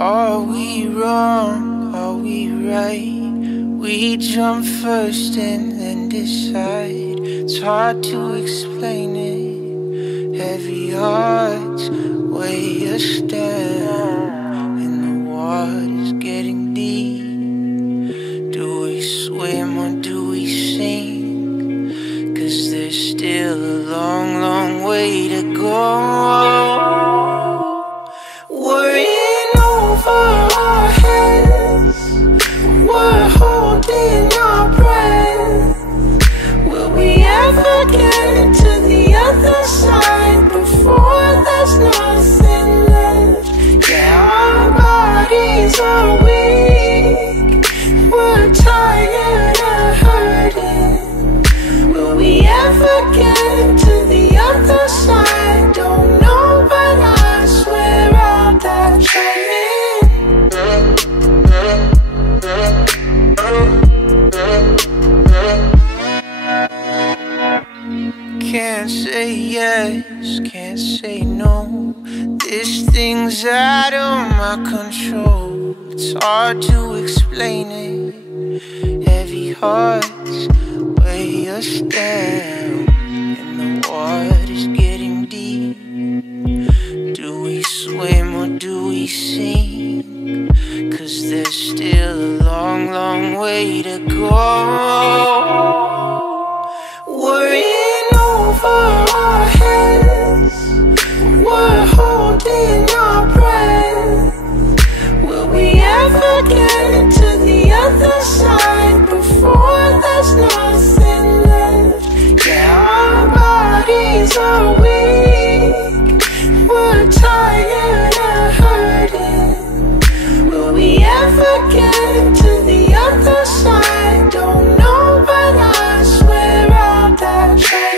Are we wrong? Are we right? We jump first and then decide. It's hard to explain it. Heavy hearts weigh us down, and the water's getting deep. Do we swim or do we sink? 'Cause there's still a long, long way to go. Worrying over our heads, we're holding our breath. Will we ever get to the other side before there's nothing left? Yeah, our bodies are weak, we're tired of hurting. Will we ever get to the other side? Don't know, but I swear I'll die trying. Can't say yes, can't say no. This thing's out of my control. It's hard to explain it. Heavy hearts weigh us down, and the water's getting deep. Do we swim or do we sink? 'Cause there's still a long, long way to go. Worrying over our heads, we're holding our breath. Will we ever get to the other side before there's nothing left? Yeah, our bodies are weak, we're tired of hurting. Will we ever get to the other side? Don't know, but I swear I'll die trying.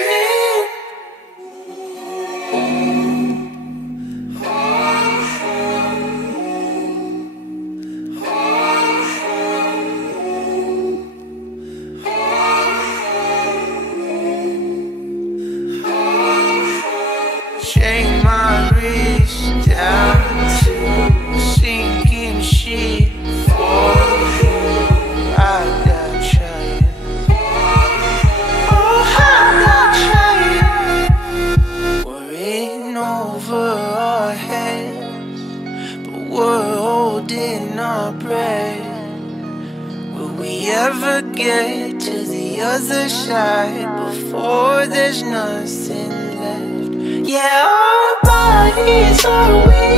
Chain my wrist down to a sinking ship. For I got trying. Oh, I got trying. Worrying over our heads, but we're holding our breath. Will we ever get to the other side before there's nothing left? Yeah, our bodies are weak,